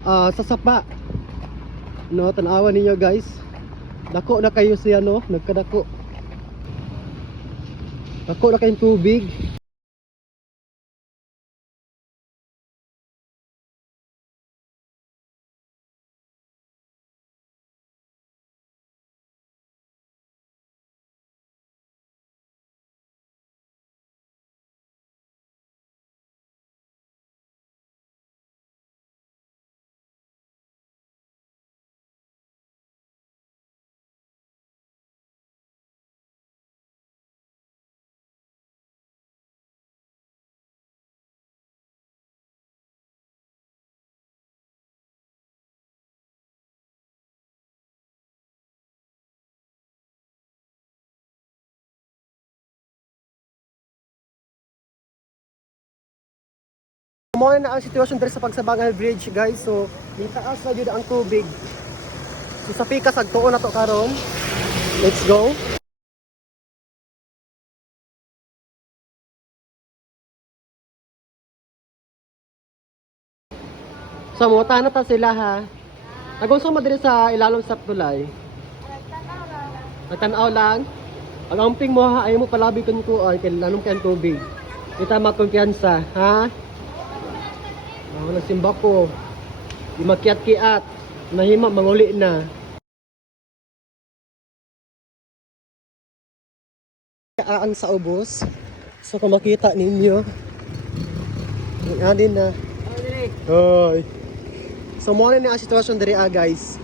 Sa sapa. No, tanawan ninyo guys. Dako na kayo siya no, nagkadako. Dako na kayong tubig. Mo na ang sitwasyon diri sa Pagsabangan Bridge guys. So, nitaas na jud ang tubig. So sa pikas agtuon na to karon. Let's go. So muta na ta sila ha. Nagunso mo diri sa ilalom sa tulay. Nagtanaw lang. Ang amping mo ha, ay mo palabi kun ko ay kay lanom kay tubig. Kita makumpiyansa, ha? Nagsimba ko. Di makiat-kiat. Nahima manguli na. Aan sa ubos. So kung makita ninyo. Adin na. Hoy. So mo na ang sitwasyon diri guys.